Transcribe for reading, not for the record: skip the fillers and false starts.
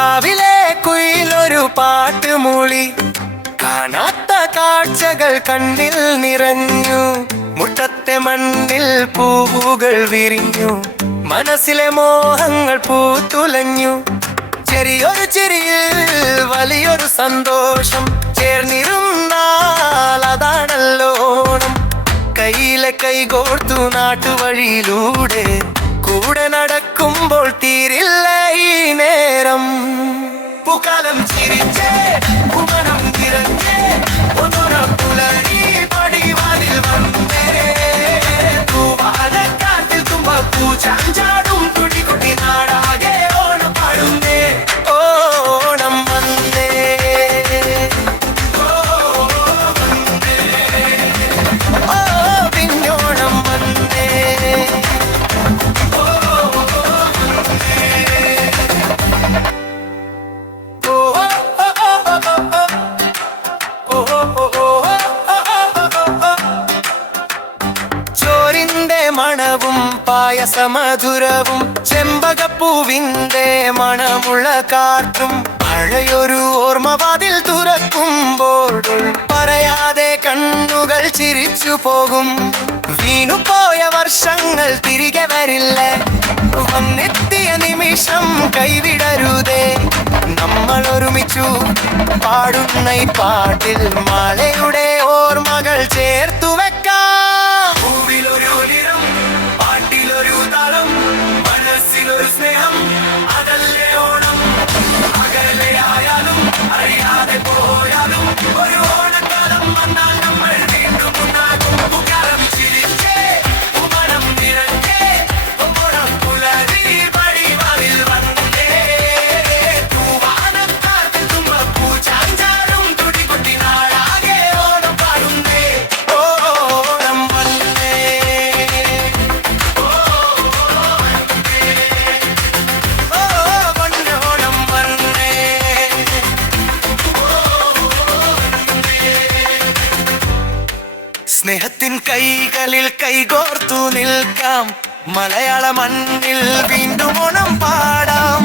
കാവിലെ കുയിലൊരു പാട്ടുമൂളി, കാണാത്ത കാഴ്ചകൾ കണ്ണിൽ നിറഞ്ഞു. മുറ്റത്തെ മണ്ണിൽ പൂവുകൾ വിരിഞ്ഞു, മനസ്സിലെ മോഹങ്ങൾ പൂത്തുലഞ്ഞു. ചെറിയൊരു ചിരിയിൽ വലിയൊരു സന്തോഷം, ചേർന്നിരുന്നാൽ അതാണല്ലോ ഓണം. കയ്യിലെ കൈകോർത്തു നാട്ടുവഴിയിലൂടെ കൂടെ നടക്കുമ്പോൾ തീരില്ല ഈ നേരം. പൂക്കാലം ചിരിച്ചേ, പൂമണം നിറഞ്ഞേ, പുലരി പടിവാതിൽ വന്നേ. തൂവാലക്കാറ്റിൽ തുമ്പപ്പൂ ചാഞ്ചാടും തുടികൊട്ടി നാടാകെ ഓണം പാടുന്നേ. ഓണം വന്നേ, ഓ പിന്നോണം വന്നേ. ചോരിന്റെ മണവും പായസമധുരവും ചെമ്പകപ്പൂവിന്റെ മണമുള്ള കാറ്റും പഴയൊരു ഓർമ്മവാതിൽ തുറക്കുമ്പോൾ പറയാതെ കണ്ണുകൾ ചിരിച്ചു പോകും. വീണുപോയ വർഷങ്ങൾ തിരികെ വരില്ല, വന്നെത്തിയ നിമിഷം കൈവിടരുതേ. നമ്മൾ ഒരുമിച്ചു പാടുന്ന ഈ പാട്ടിൽ മഴയുടെ ഓർമ്മകൾ ചേർത്തു വെക്കാം. പൂവിലൊരു നിറം, പാട്ടിലൊരു താളം, മനസ്സിലൊരു സ്നേഹം, അതല്ലേ ഓണം. അകലെയായാലും അറിയാതെ പോയാലും ഒരു ഓണക്കാലം വന്നാൽ നമ്മൾ വീണ്ടും ഉണ്ടാകും. പൂക്കാലം ചിരിച്ചേ, പൂമണം നിറഞ്ഞേ, ഓണം പുലരി പടിവാതിൽ വന്നേ. തൂവാനക്കാറ്റിൽ തുമ്പപ്പൂ ചാഞ്ചാടും തുടികൊട്ടി നാടാകെ ഓണം പാടുന്നേ. ഓണം വന്നേ, ഓ പൊന്നോണം വന്നേ. സ്നേഹത്തിൻ കൈകളിൽ കൈകോർത്തു നിൽക്കാം, മലയാള മണ്ണിൽ വീണ്ടും ഓണം പാടാം.